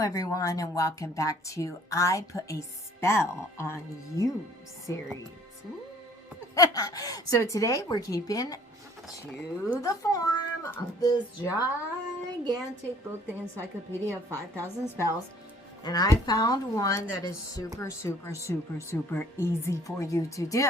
everyone, and welcome back to I Put a Spell on You series. So today we're keeping to the form of this gigantic book, the Encyclopedia of 5,000 Spells. And I found one that is super easy for you to do.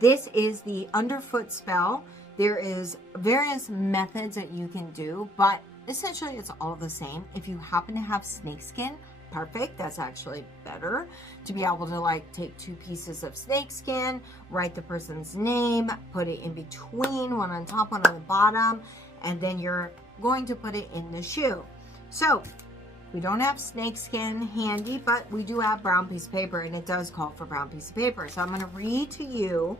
This is the Underfoot spell. There is various methods that you can do, but essentially it's all the same. If you happen to have snakeskin, perfect. That's actually better to be able to like take two pieces of snakeskin, write the person's name, put it in between, one on top, one on the bottom, and then you're going to put it in the shoe. So we don't have snakeskin handy, but we do have brown piece of paper, and it does call for brown piece of paper. So I'm going to read to you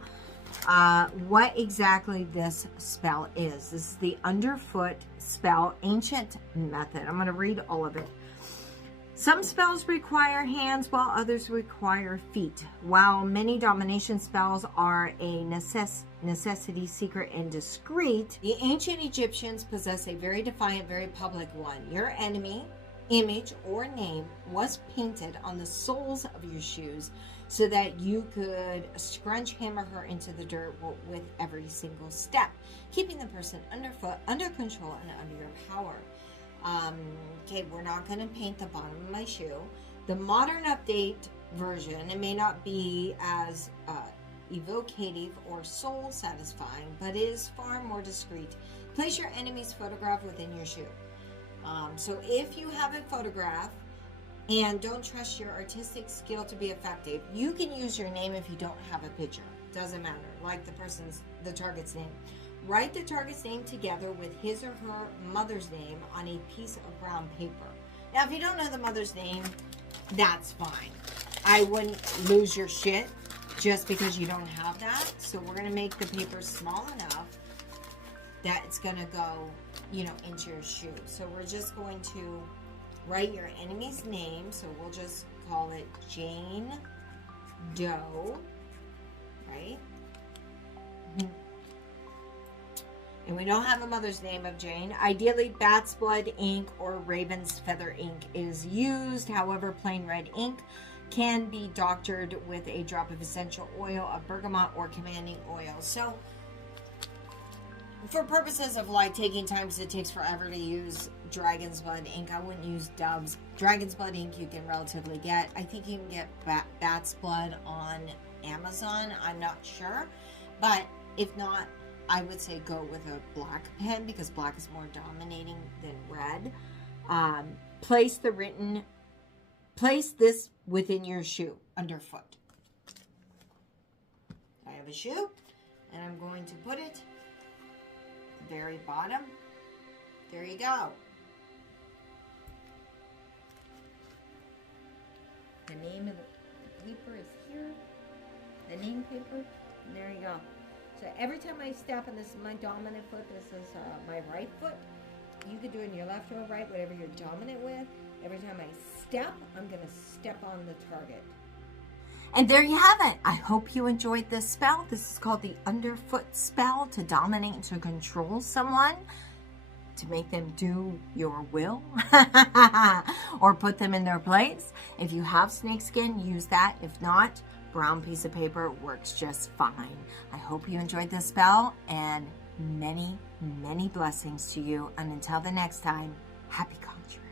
what exactly this spell is. This is the Underfoot spell, ancient method. I'm going to read all of it. Some spells require hands while others require feet. While many domination spells are a necessity, secret, and discreet, the ancient Egyptians possess a very defiant, very public one. Your enemy, image, or name was painted on the soles of your shoes so that you could scrunch him or her into the dirt with every single step, keeping the person underfoot, under control, and under your power. Okay, we're not going to paint the bottom of my shoe. The modern update version, it may not be as evocative or soul satisfying, but is far more discreet. Place your enemy's photograph within your shoe. So if you have a photograph and don't trust your artistic skill to be effective, you can use your name if you don't have a picture. Doesn't matter, like the target's name. Write the target's name together with his or her mother's name on a piece of brown paper. Now, if you don't know the mother's name, that's fine. I wouldn't lose your shit just because you don't have that. So we're going to make the paper small enough that it's going to go, into your shoe. So we're just going to write your enemy's name. So we'll just call it Jane Doe, right? And we don't have a mother's name of Jane. Ideally, bat's blood ink or raven's feather ink is used. However, plain red ink can be doctored with a drop of essential oil of bergamot or commanding oil. So for purposes of like taking time, because it takes forever to use dragon's blood ink, I wouldn't use Dove's. Dragon's blood ink you can relatively get. I think you can get bat's blood on Amazon. I'm not sure. But if not, I would say go with a black pen because black is more dominating than red. Place this within your shoe, underfoot. I have a shoe, and I'm going to put it at the very bottom. There you go. The name of the paper is here. The name paper, and there you go. So every time I step, and this is my dominant foot, this is my right foot. You could do it in your left or right, whatever you're dominant with. Every time I step, I'm going to step on the target. And there you have it. I hope you enjoyed this spell. This is called the Underfoot spell, to dominate and to control someone, to make them do your will or put them in their place. If you have snakeskin, use that. If not, brown piece of paper works just fine. I hope you enjoyed this spell, and many blessings to you. And until the next time, happy conjuring.